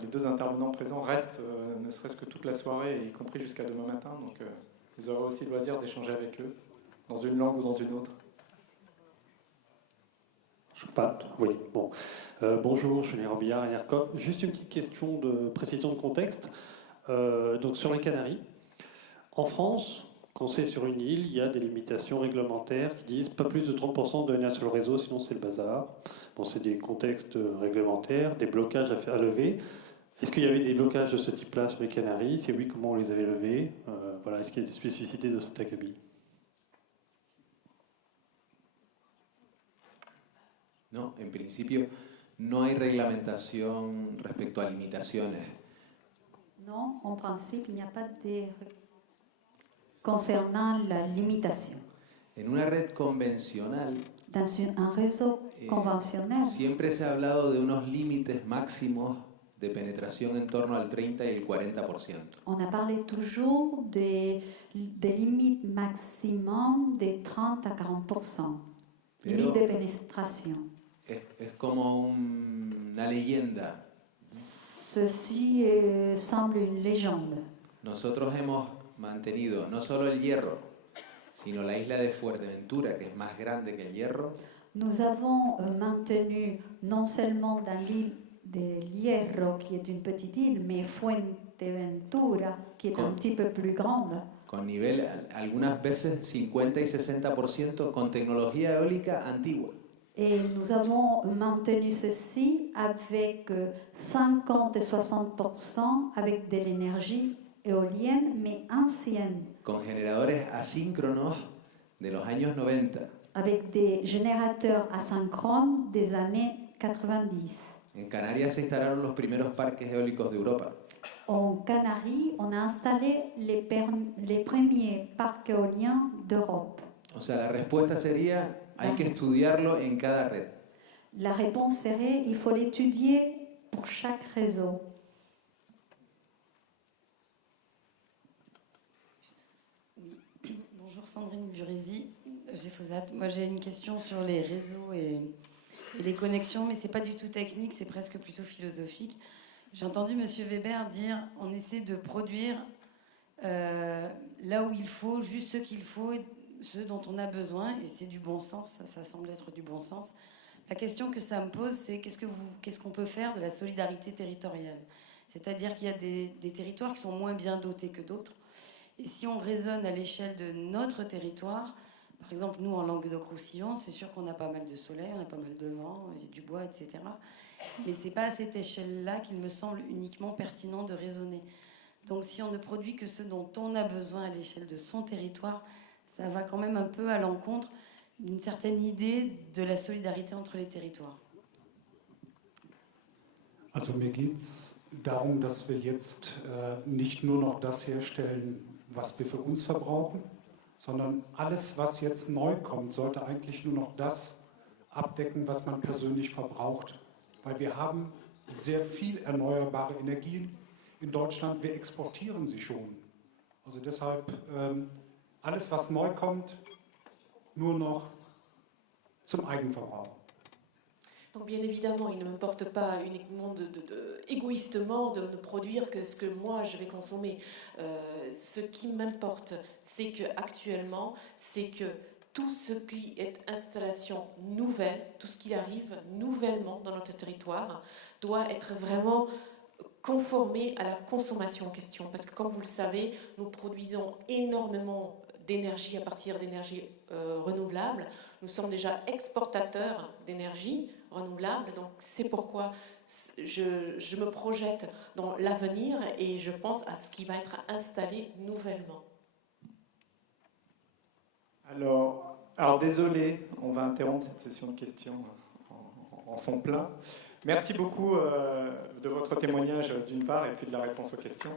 les deux intervenants présents restent, ne serait-ce que toute la soirée, y compris jusqu'à demain matin. Donc vous aurez aussi le loisir d'échanger avec eux, dans une langue ou dans une autre. Oui, bon. Bonjour, je suis Léon Billard, INERCOP. Juste une petite question de précision de contexte. Donc sur les Canaries, en France, quand c'est sur une île, il y a des limitations réglementaires qui disent pas plus de 30% de l'énergie sur le réseau, sinon c'est le bazar. Bon, c'est des contextes réglementaires, des blocages à lever. Est-ce qu'il y avait des blocages de ce type-là sur les Canaries? Si oui, comment on les avait levés? Voilà, est-ce qu'il y a des spécificités de cet acabit? No, en principio no hay reglamentación respecto a limitaciones. Non, en principe, il n'y a pas de concernant la limitation. En una red convencional, Dans un réseau conventionnel, siempre se ha hablado de unos límites máximos de penetración en torno al 30 y el 40%. on a parlé toujours des limites maximum de 30 à 40%. Limite de pénétration. Es como una leyenda. Ceci semble une légende. Nosotros hemos mantenido no solo el hierro, sino la isla de Fuerteventura, que es más grande que el hierro. Nous avons maintenu non seulement dans l'île de Hierro, qui est une petite île, mais Fuerteventura, qui est un petit peu plus grande. Con nivel, algunas veces 50 y 60% con tecnología eólica antigua. Et nous avons maintenu ceci avec 50 et 60% avec de l'énergie éolienne, mais ancienne. Con generadores asíncronos de los años 90. Avec des générateurs asynchrones des années 90. En Canarias se instalaron los primeros parques eólicos de Europa. En Canaries, on a installé les premiers parcs éoliens d'Europe. O sea, la respuesta sería, hay que estudiarlo en cada red. La réponse serait, il faut l'étudier pour chaque réseau. Oui. Bonjour Sandrine Burézy, GFOSAT. Moi j'ai une question sur les réseaux et les connexions, mais c'est pas du tout technique, c'est presque plutôt philosophique. J'ai entendu Monsieur Weber dire on essaie de produire là où il faut, juste ce qu'il faut, ce dont on a besoin, et c'est du bon sens, ça semble être du bon sens. La question que ça me pose, c'est qu'est-ce qu'on peut faire de la solidarité territoriale? C'est-à-dire qu'il y a des territoires qui sont moins bien dotés que d'autres. Et si on raisonne à l'échelle de notre territoire, par exemple, nous, en Languedoc-Roussillon, c'est sûr qu'on a pas mal de soleil, on a pas mal de vent, du bois, etc. Mais ce n'est pas à cette échelle-là qu'il me semble uniquement pertinent de raisonner. Donc si on ne produit que ce dont on a besoin à l'échelle de son territoire, ça va quand même un peu à l'encontre d'une certaine idée de la solidarité entre les territoires. Also mir geht es darum, dass wir jetzt nicht nur noch das herstellen, was wir für uns verbrauchen, sondern alles, was jetzt neu kommt, sollte eigentlich nur noch das abdecken, was man persönlich verbraucht. Weil wir haben sehr viel erneuerbare Energien in Deutschland, wir exportieren sie schon. Also deshalb alles, was neu kommt, nur noch zum Eigenverbrauch. Donc bien évidemment, il ne m'importe pas uniquement égoïstement de ne produire que ce que moi je vais consommer. Ce qui m'importe, c'est qu'actuellement, c'est que tout ce qui est installation nouvelle, tout ce qui arrive nouvellement dans notre territoire, doit être vraiment conformé à la consommation en question. Parce que comme vous le savez, nous produisons énormément d'énergie à partir d'énergie renouvelable. Nous sommes déjà exportateurs d'énergie renouvelable, donc c'est pourquoi je me projette dans l'avenir et je pense à ce qui va être installé nouvellement. Alors désolé, on va interrompre cette session de questions en son plein. Merci beaucoup de votre témoignage d'une part et puis de la réponse aux questions.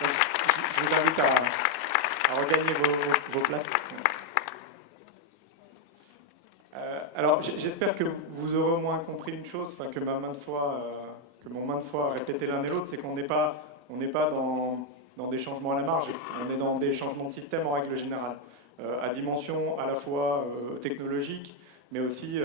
Donc, je vous invite à regagner vos places. Alors j'espère que vous aurez au moins compris une chose, que mon maintes fois répété l'un et l'autre, c'est qu'on n'est pas dans des changements à la marge, on est dans des changements de système en règle générale, à dimension à la fois technologique, mais aussi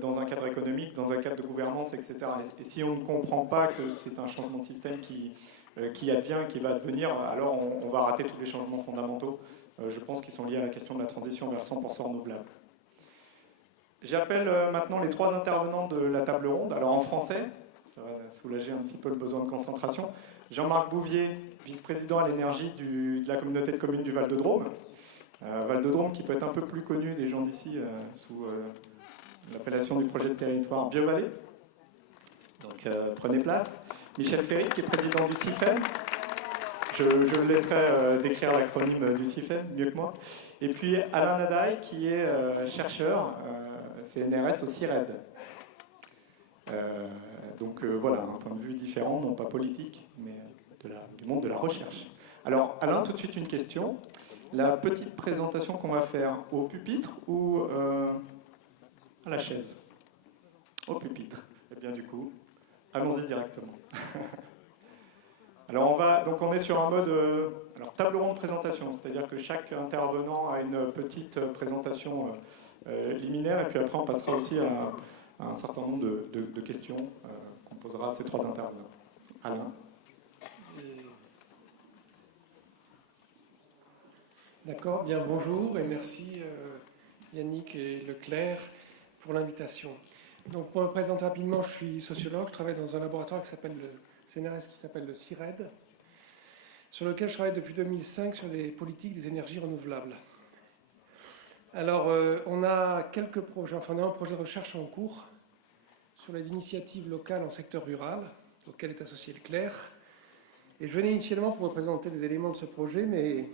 dans un cadre économique, dans un cadre de gouvernance, etc. Et si on ne comprend pas que c'est un changement de système qui advient, qui va advenir, alors on va rater tous les changements fondamentaux, je pense, qui sont liés à la question de la transition vers 100% renouvelable. J'appelle maintenant les 3 intervenants de la table ronde. Alors en français, ça va soulager un petit peu le besoin de concentration. Jean-Marc Bouvier, vice-président à l'énergie de la communauté de communes du Val-de-Drôme. Val-de-Drôme qui peut être un peu plus connu des gens d'ici sous l'appellation du projet de territoire Biovallée. Donc prenez place. Michel Ferry, qui est président du CIFEN. Je le laisserai décrire l'acronyme du CIFEN mieux que moi. Et puis Alain Nadaï, qui est chercheur CNRS au CIRED. Donc voilà, un point de vue différent, non pas politique, mais du monde de la recherche. Alors Alain, tout de suite une question. La petite présentation qu'on va faire au pupitre ou à la chaise? Au pupitre. Eh bien du coup, allons-y directement. Alors on est sur un mode table ronde de présentation, c'est-à-dire que chaque intervenant a une petite présentation liminaire, et puis après on passera aussi à un certain nombre de questions qu'on posera à ces 3 intervenants. Alain. D'accord, bien bonjour et merci Yannick et Leclerc pour l'invitation. Donc pour me présenter rapidement, je suis sociologue, je travaille dans un laboratoire qui s'appelle le CNRS, qui s'appelle le CIRED, sur lequel je travaille depuis 2005 sur les politiques des énergies renouvelables. Alors on a quelques projets, enfin on a un projet de recherche en cours sur les initiatives locales en secteur rural, auquel est associé Leclerc. Et je venais initialement pour vous présenter des éléments de ce projet, mais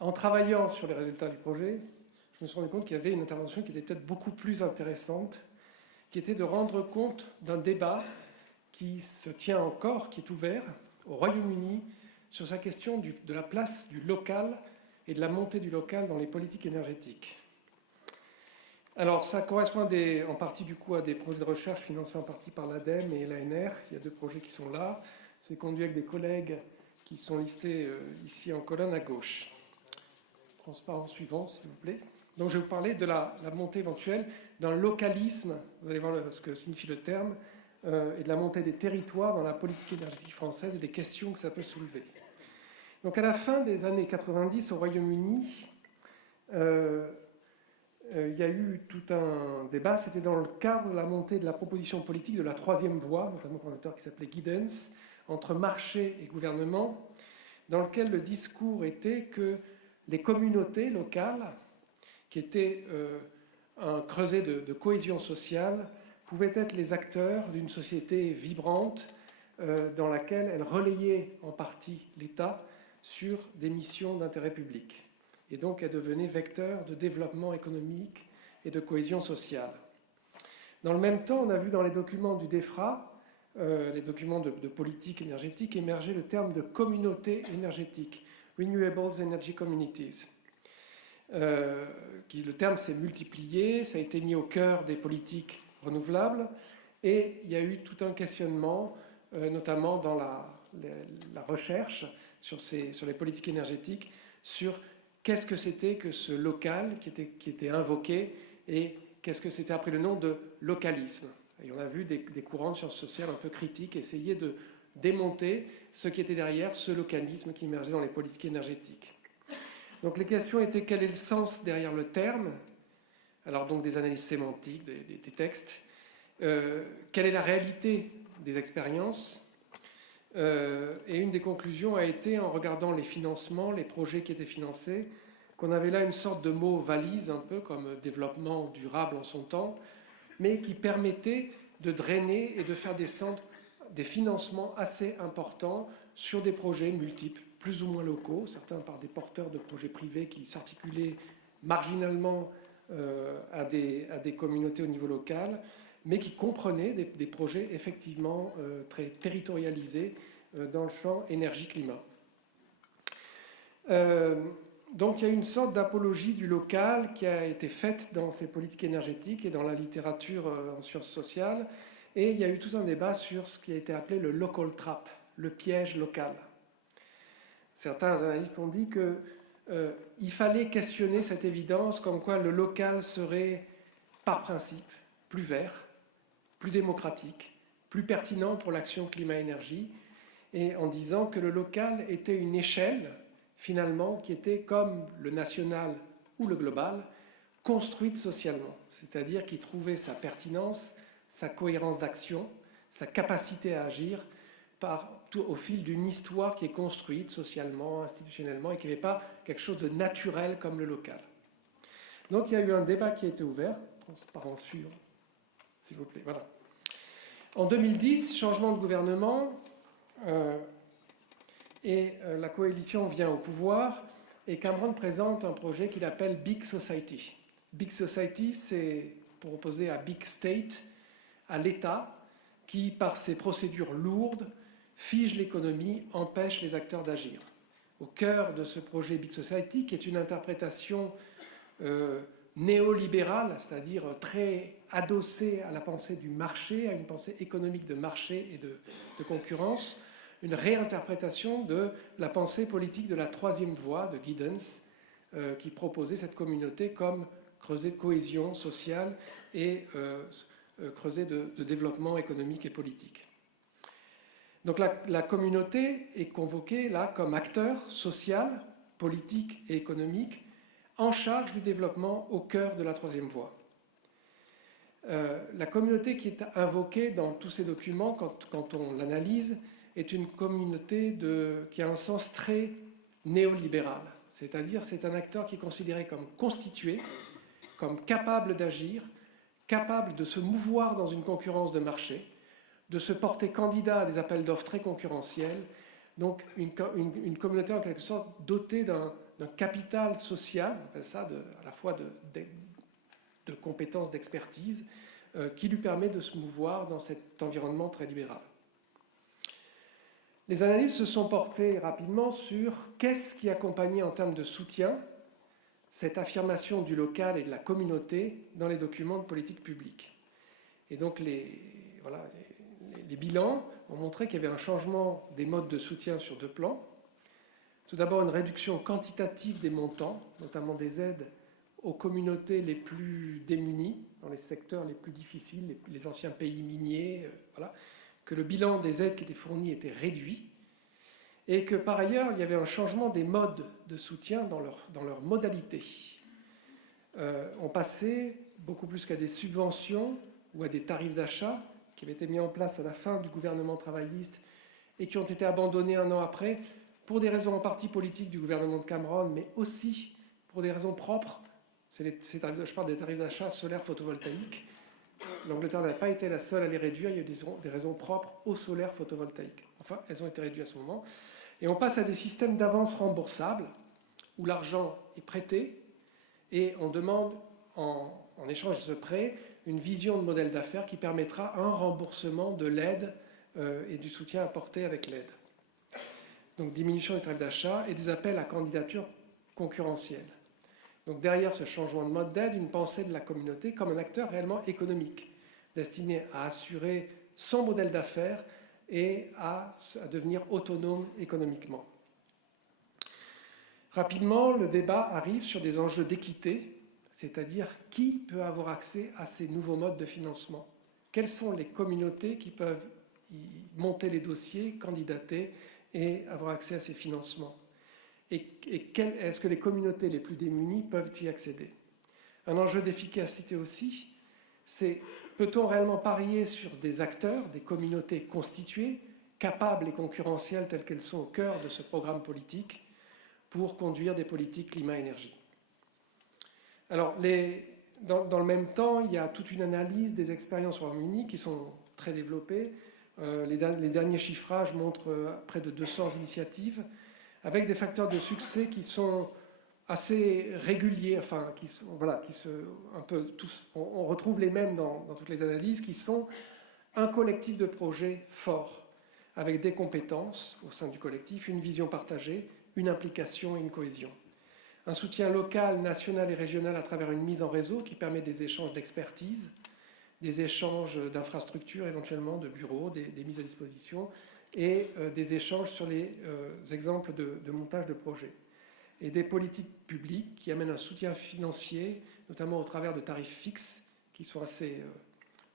en travaillant sur les résultats du projet, je me suis rendu compte qu'il y avait une intervention qui était peut-être beaucoup plus intéressante, qui était de rendre compte d'un débat qui se tient encore, qui est ouvert au Royaume-Uni, sur sa question de la place du local et de la montée du local dans les politiques énergétiques. Alors ça correspond en partie du coup à des projets de recherche financés en partie par l'ADEME et l'ANR. Il y a 2 projets qui sont là. C'est conduit avec des collègues qui sont listés ici en colonne à gauche. Transparent suivant, s'il vous plaît. Donc je vais vous parler de la montée éventuelle d'un localisme, vous allez voir ce que signifie le terme, et de la montée des territoires dans la politique énergétique française et des questions que ça peut soulever. Donc à la fin des années 90 au Royaume-Uni, il y a eu tout un débat, c'était dans le cadre de la montée de la proposition politique de la 3e voie, notamment par un auteur qui s'appelait Giddens, entre marché et gouvernement, dans lequel le discours était que les communautés locales, qui étaient un creuset de cohésion sociale, pouvaient être les acteurs d'une société vibrante dans laquelle elles relayaient en partie l'État sur des missions d'intérêt public. Et donc elles devenaient vecteurs de développement économique et de cohésion sociale. Dans le même temps, on a vu dans les documents du DEFRA, les documents de politique énergétique, émerger le terme de communauté énergétique, Renewables Energy Communities. Le terme s'est multiplié, ça a été mis au cœur des politiques renouvelables, et il y a eu tout un questionnement, notamment dans la recherche sur les politiques énergétiques, sur qu'est-ce que c'était que ce local qui était invoqué, et qu'est-ce que c'était après le nom de localisme. Et on a vu des courants de sciences sociales un peu critiques essayer de démonter ce qui était derrière ce localisme qui émergeait dans les politiques énergétiques. Donc les questions étaient quel est le sens derrière le terme, alors donc des analyses sémantiques, des textes, quelle est la réalité des expériences, et une des conclusions a été, en regardant les financements, les projets qui étaient financés, qu'on avait là une sorte de mot valise, un peu comme développement durable en son temps, mais qui permettait de drainer et de faire descendre des financements assez importants sur des projets multiples, plus ou moins locaux, certains par des porteurs de projets privés qui s'articulaient marginalement à des communautés au niveau local, mais qui comprenaient des projets effectivement très territorialisés dans le champ énergie-climat. Donc il y a une sorte d'apologie du local qui a été faite dans ces politiques énergétiques et dans la littérature en sciences sociales, et il y a eu tout un débat sur ce qui a été appelé le local trap, le piège local. Certains analystes ont dit qu'il fallait questionner cette évidence comme quoi le local serait par principe, plus vert, plus démocratique, plus pertinent pour l'action climat-énergie, et en disant que le local était une échelle, finalement, qui était comme le national ou le global, construite socialement, c'est-à-dire qui trouvait sa pertinence, sa cohérence d'action, sa capacité à agir au fil d'une histoire qui est construite socialement, institutionnellement, et qui n'avait pas quelque chose de naturel comme le local. Donc il y a eu un débat qui a été ouvert, transparence suivante, s'il vous plaît, voilà. En 2010, changement de gouvernement, la coalition vient au pouvoir, et Cameron présente un projet qu'il appelle Big Society. Big Society, c'est pour opposer à Big State, à l'État, qui, par ses procédures lourdes, fige l'économie, empêche les acteurs d'agir. Au cœur de ce projet Big Society, qui est une interprétation néolibérale, c'est-à-dire très adossée à la pensée du marché, à une pensée économique de marché et de concurrence, une réinterprétation de la pensée politique de la troisième voie de Giddens, qui proposait cette communauté comme creuset de cohésion sociale et creuset de développement économique et politique. Donc la communauté est convoquée là comme acteur social, politique et économique en charge du développement au cœur de la troisième voie. La communauté qui est invoquée dans tous ces documents, quand on l'analyse, est une communauté qui a un sens très néolibéral. C'est-à-dire c'est un acteur qui est considéré comme constitué, comme capable d'agir, capable de se mouvoir dans une concurrence de marché, de se porter candidat à des appels d'offres très concurrentiels, donc une communauté en quelque sorte dotée d'un capital social, on appelle ça à la fois de compétences, d'expertise, qui lui permet de se mouvoir dans cet environnement très libéral. Les analyses se sont portées rapidement sur qu'est-ce qui accompagnait en termes de soutien cette affirmation du local et de la communauté dans les documents de politique publique. Et donc les bilans ont montré qu'il y avait un changement des modes de soutien sur deux plans. Tout d'abord, une réduction quantitative des montants, notamment des aides aux communautés les plus démunies, dans les secteurs les plus difficiles, les anciens pays miniers, que le bilan des aides qui étaient fournies était réduit, et que par ailleurs, il y avait un changement des modes de soutien dans leur modalité. On passait beaucoup plus qu'à des subventions ou à des tarifs d'achat qui avaient été mis en place à la fin du gouvernement travailliste et qui ont été abandonnés un an après, pour des raisons en partie politiques du gouvernement de Cameron, mais aussi pour des raisons propres. Je parle des tarifs d'achat solaires photovoltaïques. L'Angleterre n'a pas été la seule à les réduire, il y a eu des raisons propres au solaire photovoltaïque. Enfin, elles ont été réduites à ce moment. Et on passe à des systèmes d'avance remboursables, où l'argent est prêté, et on demande en échange de ce prêt une vision de modèle d'affaires qui permettra un remboursement de l'aide et du soutien apporté avec l'aide. Donc diminution des tarifs d'achat et des appels à candidature concurrentielle. Donc derrière ce changement de mode d'aide, une pensée de la communauté comme un acteur réellement économique, destiné à assurer son modèle d'affaires et à devenir autonome économiquement. Rapidement, le débat arrive sur des enjeux d'équité, c'est-à-dire qui peut avoir accès à ces nouveaux modes de financement. Quelles sont les communautés qui peuvent monter les dossiers, candidater et avoir accès à ces financements? Et est-ce que les communautés les plus démunies peuvent y accéder? Un enjeu d'efficacité aussi, c'est peut-on réellement parier sur des acteurs, des communautés constituées, capables et concurrentielles telles qu'elles sont au cœur de ce programme politique pour conduire des politiques climat-énergie? Alors, dans le même temps, il y a toute une analyse des expériences au Royaume-Uni qui sont très développées. Les derniers chiffrages montrent près de 200 initiatives, avec des facteurs de succès qui sont assez réguliers, enfin, on retrouve les mêmes dans toutes les analyses, qui sont un collectif de projets forts, avec des compétences au sein du collectif, une vision partagée, une implication et une cohésion. Un soutien local, national et régional à travers une mise en réseau qui permet des échanges d'expertise, des échanges d'infrastructures éventuellement, de bureaux, des mises à disposition, et des échanges sur les exemples de montage de projets. Et des politiques publiques qui amènent un soutien financier, notamment au travers de tarifs fixes, qui sont assez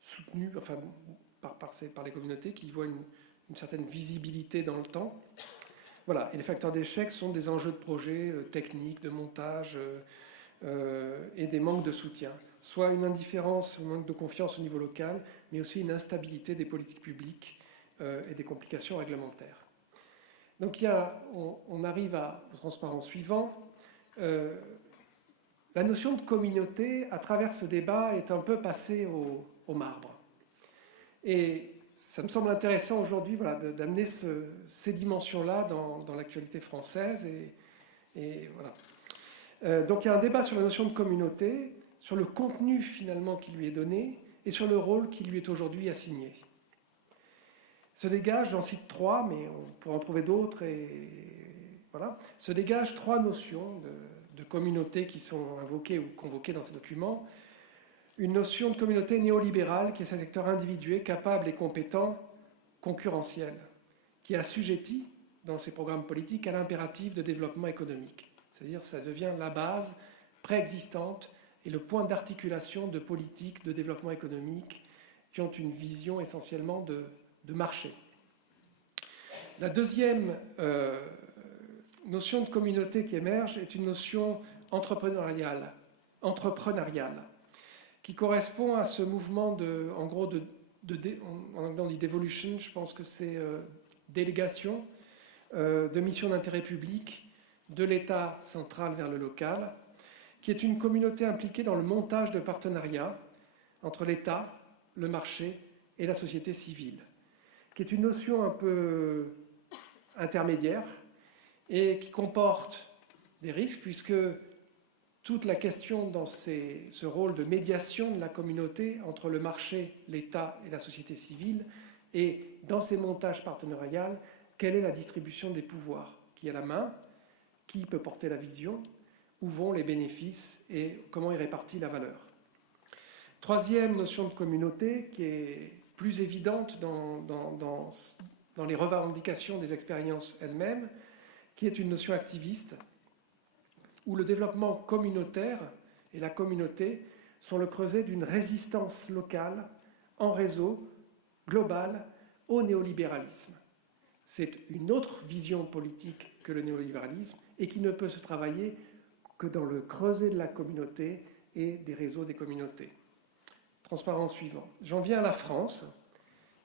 soutenus enfin, par les communautés, qui voient une certaine visibilité dans le temps. Voilà, et les facteurs d'échec sont des enjeux de projet techniques, de montage et des manques de soutien. Soit une indifférence, un manque de confiance au niveau local, mais aussi une instabilité des politiques publiques et des complications réglementaires. Donc on arrive au transparent suivant. La notion de communauté, à travers ce débat, est un peu passée au marbre. Et ça me semble intéressant aujourd'hui voilà, d'amener ces dimensions-là dans l'actualité française. Et voilà. Donc il y a un débat sur la notion de communauté, sur le contenu finalement qui lui est donné et sur le rôle qui lui est aujourd'hui assigné. Se dégage, j'en cite 3, mais on pourra en trouver d'autres, et voilà. Se dégagent 3 notions de communauté qui sont invoquées ou convoquées dans ces documents. Une notion de communauté néolibérale qui est un secteur individué, capable et compétent, concurrentiel, qui est assujetti dans ses programmes politiques à l'impératif de développement économique. C'est-à-dire ça devient la base préexistante et le point d'articulation de politiques de développement économique qui ont une vision essentiellement de marché. La deuxième notion de communauté qui émerge est une notion entrepreneuriale, qui correspond à ce mouvement en anglais on dit devolution, je pense que c'est délégation de mission d'intérêt public de l'État central vers le local, qui est une communauté impliquée dans le montage de partenariats entre l'État, le marché et la société civile, qui est une notion un peu intermédiaire et qui comporte des risques puisque toute la question dans ce rôle de médiation de la communauté entre le marché, l'État et la société civile, et dans ces montages partenariaux, quelle est la distribution des pouvoirs? Qui a la main? Qui peut porter la vision? Où vont les bénéfices et comment est répartie la valeur? Troisième notion de communauté qui est plus évidente dans les revendications des expériences elles-mêmes, qui est une notion activiste, où le développement communautaire et la communauté sont le creuset d'une résistance locale en réseau global au néolibéralisme. C'est une autre vision politique que le néolibéralisme et qui ne peut se travailler que dans le creuset de la communauté et des réseaux des communautés. Transparent suivant. J'en viens à la France,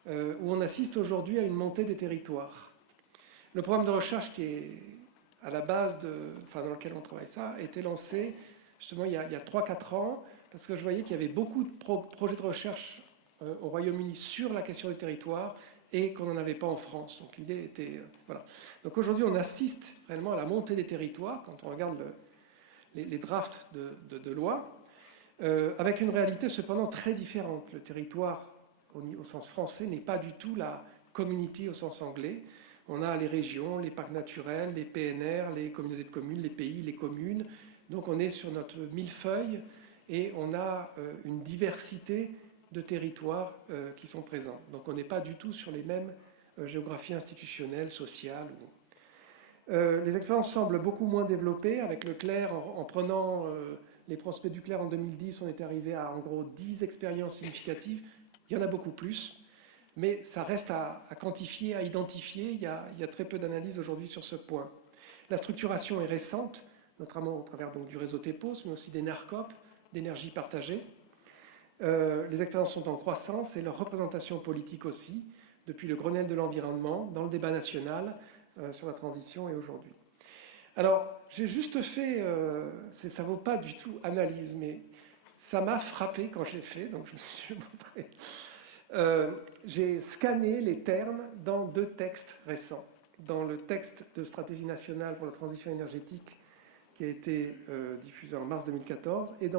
où on assiste aujourd'hui à une montée des territoires. Le programme de recherche qui est à la base dans lequel on travaille ça a été lancé justement il y a 3-4 ans, parce que je voyais qu'il y avait beaucoup de projets de recherche au Royaume-Uni sur la question du territoire et qu'on n'en avait pas en France. Donc l'idée était... voilà. Donc aujourd'hui on assiste réellement à la montée des territoires quand on regarde les drafts de loi, avec une réalité cependant très différente. Le territoire au sens français n'est pas du tout la community au sens anglais. On a les régions, les parcs naturels, les PNR, les communautés de communes, les pays, les communes. Donc on est sur notre millefeuille et on a une diversité de territoires qui sont présents. Donc on n'est pas du tout sur les mêmes géographies institutionnelles, sociales. Les expériences semblent beaucoup moins développées. Avec le CLER, en prenant les prospects du CLER en 2010, on était arrivé à en gros 10 expériences significatives. Il y en a beaucoup plus. Mais ça reste à quantifier, à identifier. Il y a très peu d'analyses aujourd'hui sur ce point. La structuration est récente, notamment au travers donc, du réseau TEPOS, mais aussi des NARCOP, d'énergie partagée. Les expériences sont en croissance et leur représentation politique aussi, depuis le Grenelle de l'environnement, dans le débat national sur la transition et aujourd'hui. Alors, j'ai juste fait, ça ne vaut pas du tout analyse, mais ça m'a frappé quand j'ai fait, donc je me suis montré... j'ai scanné les termes dans 2 textes récents. Dans le texte de stratégie nationale pour la transition énergétique qui a été diffusé en mars 2014 et dans